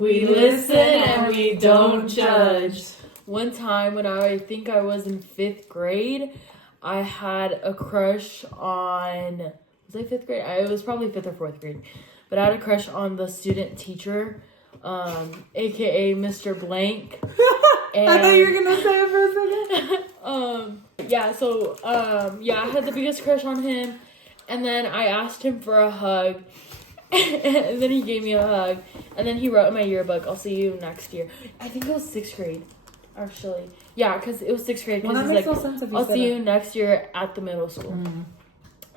We listen and we don't judge. One time when I think I was in 5th grade, I had a crush on... Was I 5th grade? It was probably 5th or 4th grade. But I had a crush on the student teacher, a.k.a. Mr. Blank. And, I thought you were going to say it for a second. I had the biggest crush on him. And then I asked him for a hug. And then he gave me a hug. And then he wrote in my yearbook, I'll see you next year. I think it was 6th grade, actually. Yeah, because it was 6th grade. Well, that makes no sense if you I'll said see it. you next year at the middle school. And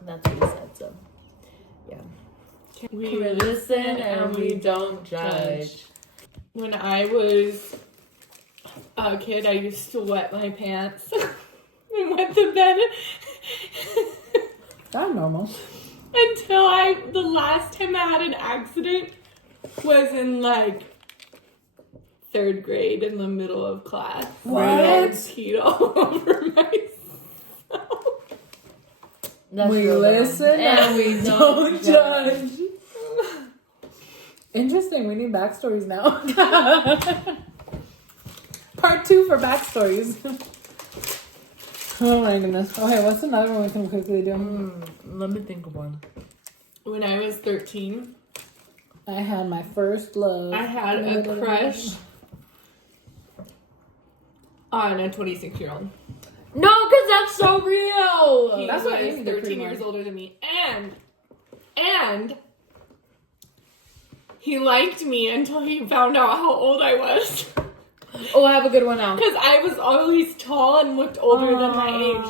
that's what he said, so, yeah. We listen and we don't judge. When I was a kid, I used to wet my pants and wet the bed. That's normal. Until the last time I had an accident was in like 3rd grade in the middle of class. What? I peed all over myself. We listen and we don't judge. Interesting. We need backstories now. Part 2 for backstories. Oh my goodness. Okay, what's another one we can quickly do? Let me think of one. When I was 13, I had my first love. I had a crush on a 26-year-old. No, because that's so real. He That's was what Amy did 13 years older than me. And he liked me until he found out how old I was. Oh, I have a good one now. Because I was always tall and looked older than my age.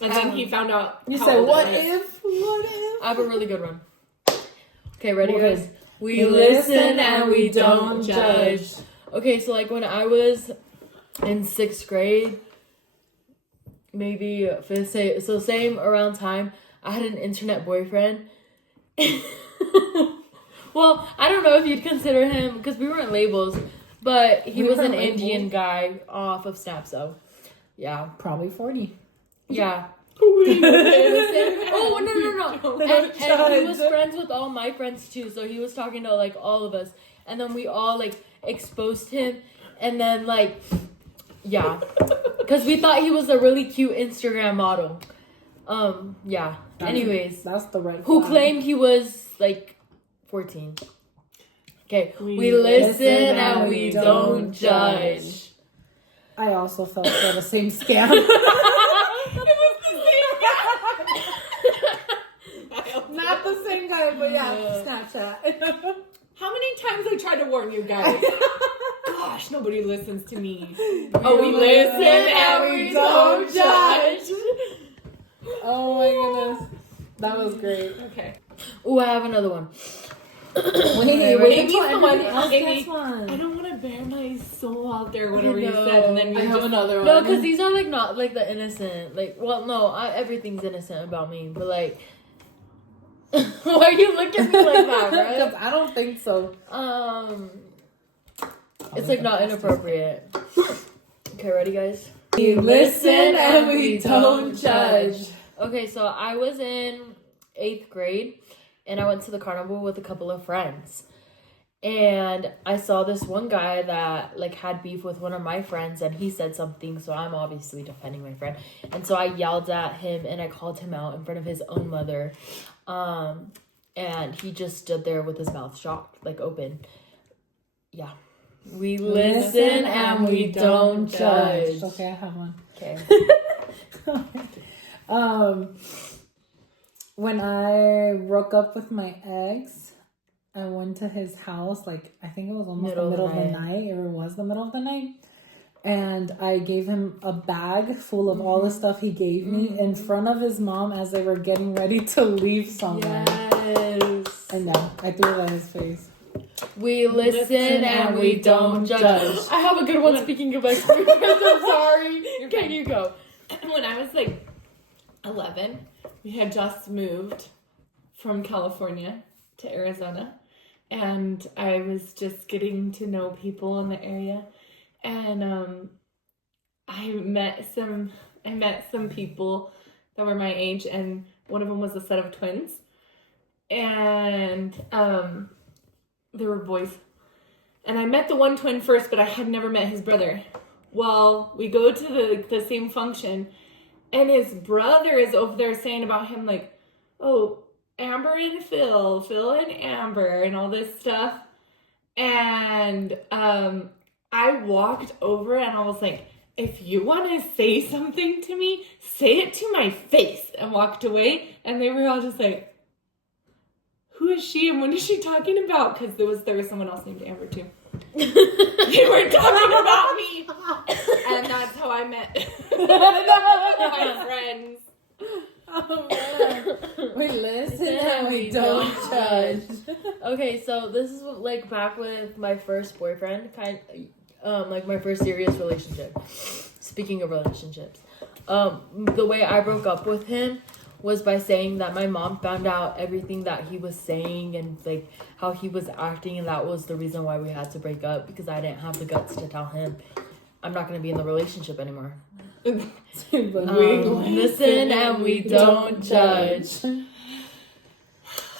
And then he found out. You how said, old what I was. if? What if? I have a really good one. Okay, ready, Okay. guys? We listen and we don't judge. Okay, so like when I was in 6th grade, maybe 5th, so same around time, I had an internet boyfriend. Well, I don't know if you'd consider him, because we weren't labels, but he was an Indian guy off of Snap, so yeah. Probably 40. Yeah. We listen. Oh, no. And he was friends with all my friends too, so he was talking to like all of us. And then we all like exposed him, and then like, yeah. Because we thought he was a really cute Instagram model. Yeah. Anyways. That's the red Who flag. claimed he was like 14. Okay. We listen and we don't judge. I also fell for the same scam. Not the same guy, but yeah, Snapchat. How many times I tried to warn you guys? Gosh, nobody listens to me. Oh, we listen and we don't judge. Oh my goodness. That was great. Okay. Ooh, I have another one. Wait Maybe until someone everybody else Amy, gets one. I don't want to bare my soul out there, whatever you know. said, and then I you have just... another one. No, because these are like not like the innocent. Like, well, no, everything's innocent about me, but like, why are you looking at me like that, Because right? I don't think so. It's like not inappropriate. Okay, ready, guys? We listen and we don't judge. Okay, so I was in 8th grade, and I went to the carnival with a couple of friends. And I saw this one guy that like had beef with one of my friends, and he said something, so I'm obviously defending my friend. And so I yelled at him and I called him out in front of his own mother. And he just stood there with his mouth shocked, like open. Yeah. We listen and we don't judge. Okay, I have one. Okay. When I broke up with my ex, I went to his house, like, I think it was almost the middle of the night, or it was the middle of the night. And I gave him a bag full of all the stuff he gave me in front of his mom as they were getting ready to leave somewhere. Yes. And no, I threw it at his face. We listen and we don't judge. I have a good one speaking of experience. I'm sorry. Okay, you go. When I was like 11, we had just moved from California to Arizona, and I was just getting to know people in the area, and I met some people that were my age, and one of them was a set of twins, and they were boys, And I met the one twin first, but I had never met his brother. Well, we go to the same function, and his brother is over there saying about him, like, oh, Amber and Phil and Amber, and all this stuff. And I walked over and I was like, if you want to say something to me, say it to my face, and walked away. And they were all just like, who is she and what is she talking about? Because there was someone else named Amber too. They were talking about me. And that's how I met my friends. Oh, man. We listen and we don't judge. Okay, so this is like back with my first boyfriend, like my first serious relationship. Speaking of relationships, the way I broke up with him was by saying that my mom found out everything that he was saying and like how he was acting, and that was the reason why we had to break up, because I didn't have the guts to tell him I'm not going to be in the relationship anymore. We listen and we don't judge.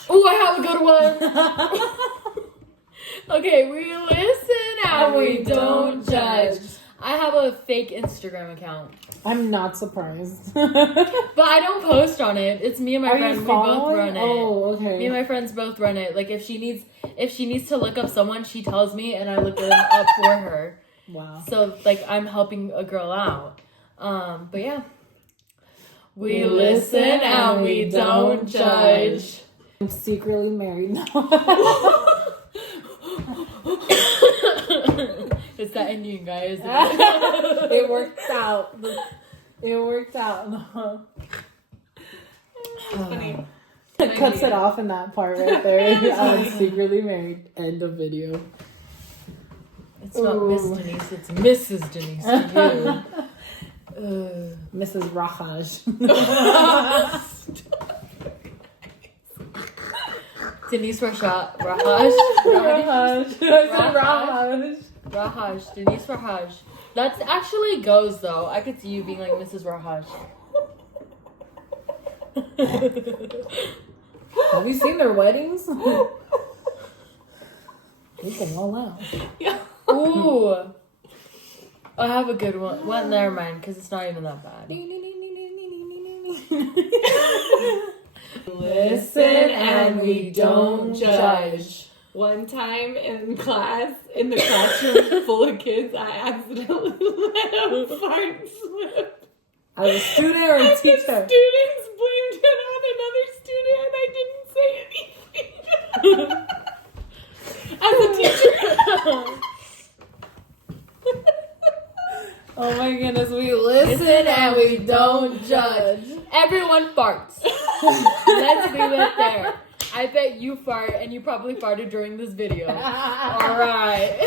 Oh, I have a good one. Okay, we listen and we don't judge. I have a fake Instagram account. I'm not surprised. But I don't post on it. It's me and my friend. We both run it. Oh, okay. Me and my friends both run it. Like if she needs to look up someone, she tells me and I look them up for her. Wow. So like I'm helping a girl out. But yeah. We listen and we don't judge. I'm secretly married now. It's that Indian guy, isn't it? It worked out. It worked out. Funny. It cuts it off in that part right there. I'm secretly married. End of video. It's not Miss Denise, it's Mrs. Denise to you. Mrs. Rahaj. Denise Rahaj. Rahaj. Denise Rahaj. That actually goes though. I could see you being like Mrs. Rahaj. Have you seen their weddings? They go all out. Yeah. Ooh. I have a good one. Well, never mind, because it's not even that bad. Listen and we don't judge. One time in class, in the classroom full of kids, I accidentally let a fart slip. As a student or a teacher? The students blamed it on another student and I didn't say anything. As a teacher. Oh my goodness, we listen and we don't judge. Everyone farts. Let's leave it there. I bet you fart, and you probably farted during this video. Alright.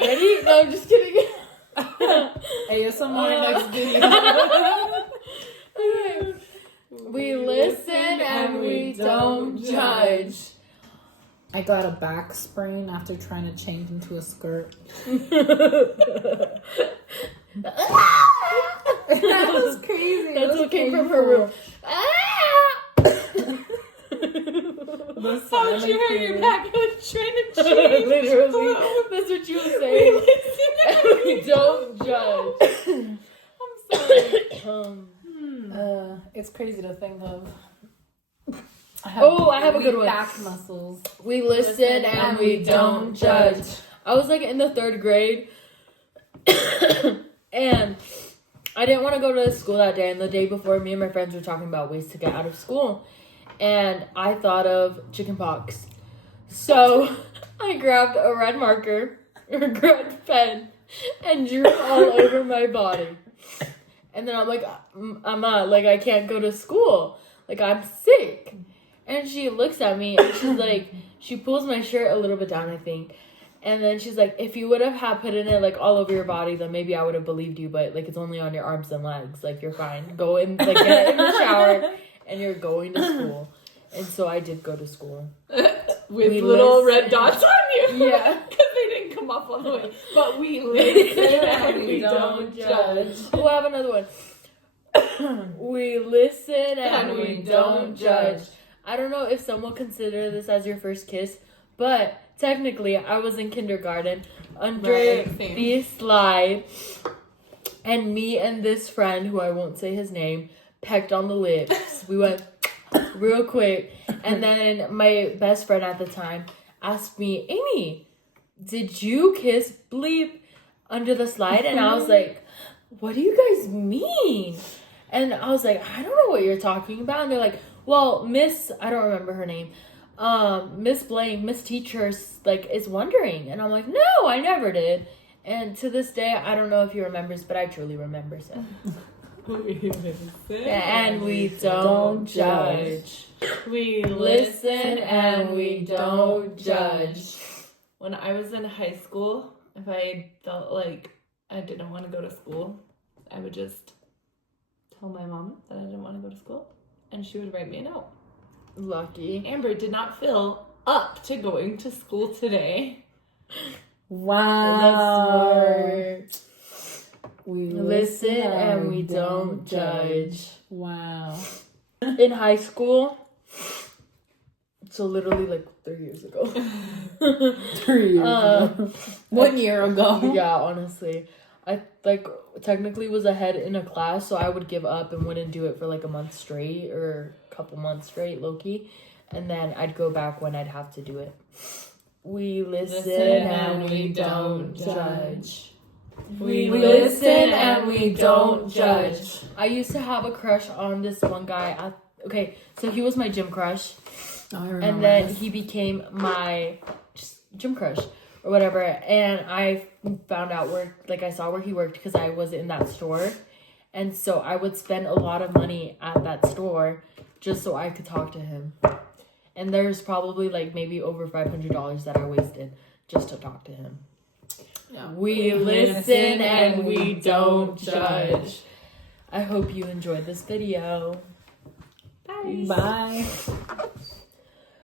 Ready? No, I'm just kidding. ASMR next video. Okay. We listen and we don't judge. I got a back sprain after trying to change into a skirt. That was crazy. That's what came from her room. How would you hurt your back? I was trying to change. Literally. That's what you were saying. We don't judge. I'm sorry. It's crazy to think of. I have a good one. Back muscles. We listen and we don't judge. I was like in the 3rd grade. And I didn't want to go to school that day. And the day before, me and my friends were talking about ways to get out of school. And I thought of chicken pox. So I grabbed a red marker, or a red pen, and drew all over my body. And then I'm like, I can't go to school. Like, I'm sick. And she looks at me and she's like, she pulls my shirt a little bit down, I think. And then she's like, if you would have put in it like all over your body, then maybe I would have believed you. But like, it's only on your arms and legs. Like, you're fine. Go in, like, get in the shower and you're going to school. And so I did go to school. With little red dots on you. Yeah. Because they didn't come up all the way. But we listen and we don't judge. Oh, I have another one. We listen and we don't judge. I don't know if some will consider this as your first kiss, But technically, I was in kindergarten under Right, same. the slide, and me and this friend, who I won't say his name, pecked on the lips. We went real quick. And then my best friend at the time asked me, Amy, did you kiss Bleep under the slide? And I was like, what do you guys mean? And I was like, I don't know what you're talking about. And they're like, well, I don't remember her name, Miss Blank, Miss Teachers, like, is wondering. And I'm like, no, I never did. And to this day, I don't know if he remembers, but I truly remember so. And we don't judge. We Listen and we don't judge. When I was in high school, if I felt like I didn't want to go to school, I would just tell my mom that I didn't want to go to school, and she would write me a note. Lucky. Amber did not feel up to going to school today. Wow. That's smart. We Listen and we don't judge. Wow. In high school, so literally like 3 years ago. 3 years ago. 1 year ago. Yeah, honestly. I like technically was ahead in a class, so I would give up and wouldn't do it for like a month straight or a couple months straight, low-key. And then I'd go back when I'd have to do it. We listen and we don't judge. We listen and we don't judge. I used to have a crush on this one guy. Okay, so he was my gym crush. I remember And then this. he became my just gym crush or whatever. And I found out I saw where he worked because I was in that store. And so I would spend a lot of money at that store just so I could talk to him. And there's probably like maybe over $500 that I wasted just to talk to him. Yeah. We listen and we don't judge. I hope you enjoyed this video. Bye. Bye.